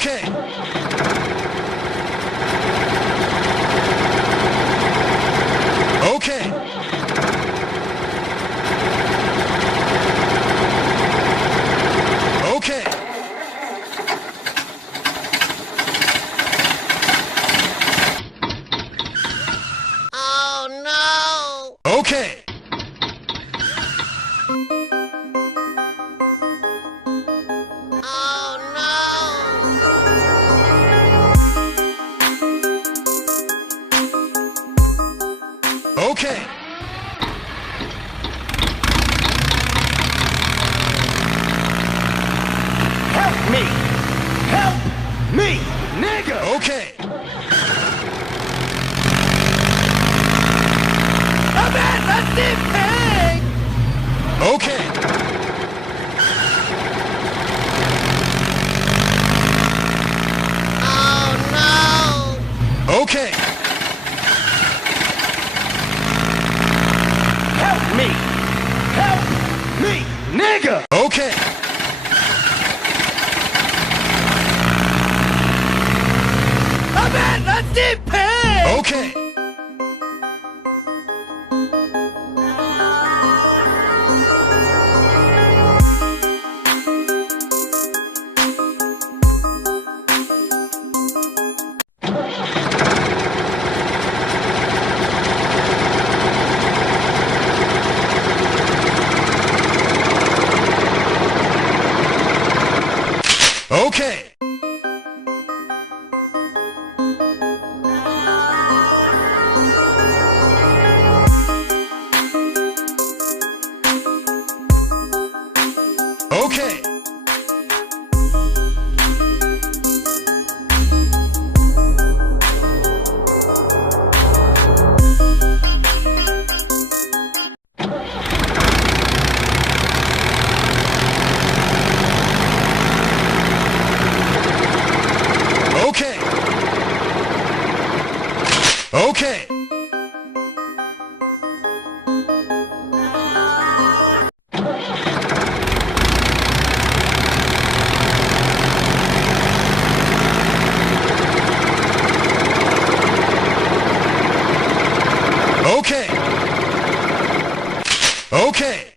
Okay. Okay. Okay. Oh no! Okay. Oh no! Okay. Help me! Help me, nigga! Okay. I'm at the deep end! Okay. Oh no! Okay. Help me! Help me, nigga! Okay. I'm at the deep end! Okay. Okay. Okay. Okay. Okay. Okay. Okay.